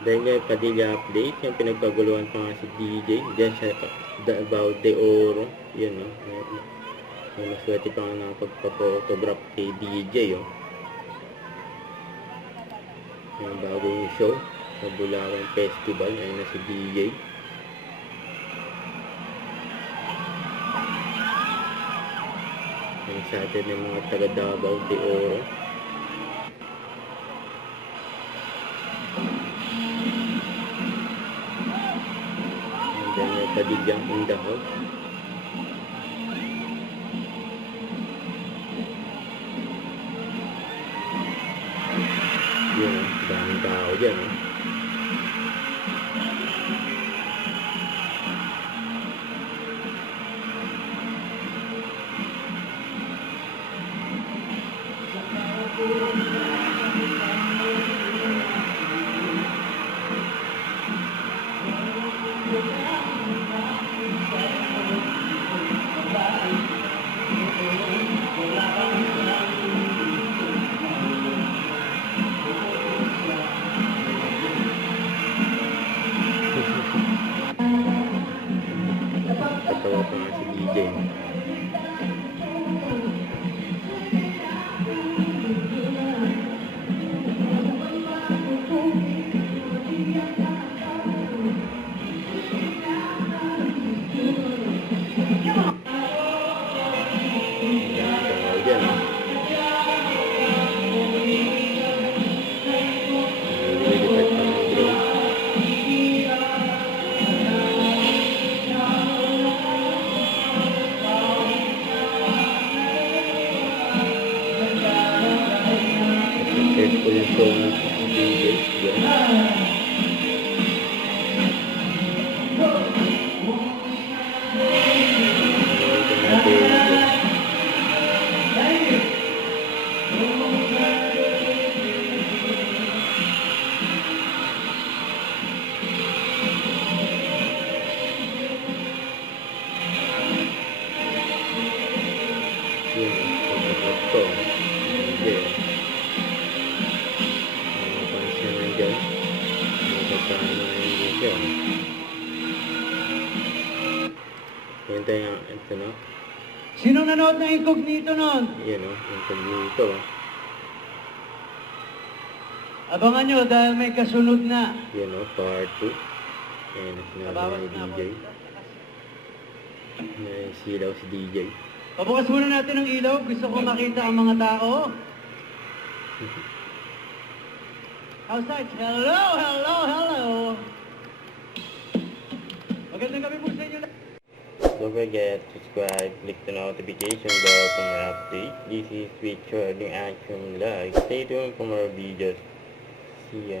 Dahil nga Padilla update, yung pinagpaguluhan pa nga si DJ, dyan siya about de oro, yun no. May maswerte pa nga ng pagpapotograph kay DJ, oh. Yung bagong show sa Bulacan Festival, ayun na si DJ. Yung sa atin ng mga taga Davao de Oro. And then may Padilla in the house. Yun, daming tao dyan, eh. Katawa pa nga si DJ. Successful yung show ng DJ. Yan tayo, ito no? Sino nanood ng Incognito nun? Yan no, Incognito. Abangan nyo dahil may kasunod na. Yan no, part 2. Ayan, sinabi ni DJ. May silaw si DJ. Pabukas muna natin ang ilaw. Gusto ko makita ang mga tao. Outside. Hello, hello, hello. Magandang gabi po sa inyo. Don't forget to subscribe, click the notification bell for more updates. This is Switch Trading Action Live. Stay tuned for more videos. See ya.